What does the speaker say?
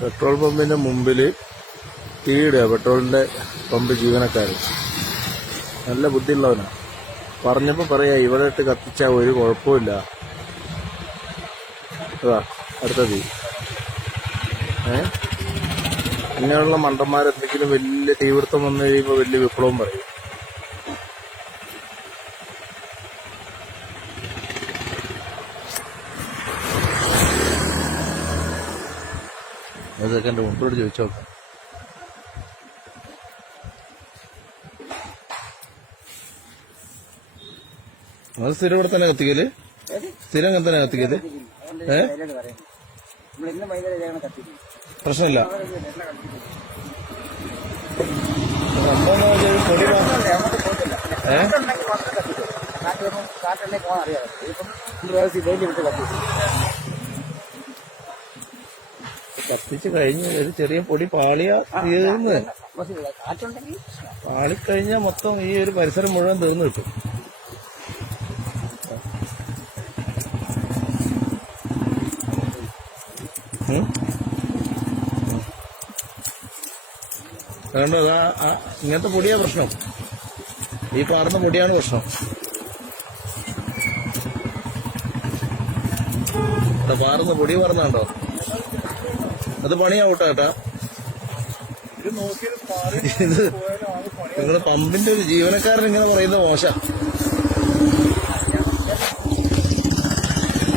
Petrol പമ്പിന്റെ മുമ്പിൽ തീയിടുക. പെട്രോളിന്റെ pump ജീവനക്കാരൻ നല്ല ബുദ്ധിയുള്ളവനാ. പറഞ്ഞപ്പോ പറയാ ഇവിടെ ഇട്ട് കത്തിച്ചാ ഒരു കുഴപ്പമില്ല. അതാ അടുത്ത തീ. ഇങ്ങനെയുള്ള മണ്ടന്മാരെന്തെങ്കിലും വലിയ തീപിടുത്തം വന്നു കഴിയുമ്പോൾ വലിയ വിപ്ലവം പറയും. അതൊക്കെ എന്റെ മുമ്പോട് ചോദിച്ചോ. അത് സ്ഥിരം ഇവിടെ തന്നെ കത്തിക്കല്? സ്ഥിരം അങ്ങനെ തന്നെ കത്തിക്കല്? പ്രശ്നമില്ല. കത്തിച്ച് കഴിഞ്ഞ് ഒരു ചെറിയ പൊടി പാളിയാ തീർന്ന്. പാളിക്കഴിഞ്ഞാൽ മൊത്തം ഈ ഒരു പരിസരം മുഴുവൻ തീർന്നു കിട്ടും. അതുകൊണ്ട് ഇങ്ങനത്തെ പൊടിയാ പ്രശ്നം. ഈ പാർന്ന പൊടിയാണ് പ്രശ്നം. പാറുന്ന പൊടി പറഞ്ഞാണ്ടോ അത് പണിയാവട്ടെ കേട്ടാ. ഇത് നിങ്ങള് പമ്പിന്റെ ഒരു ജീവനക്കാരൻ ഇങ്ങനെ പറയുന്നത് മോശം.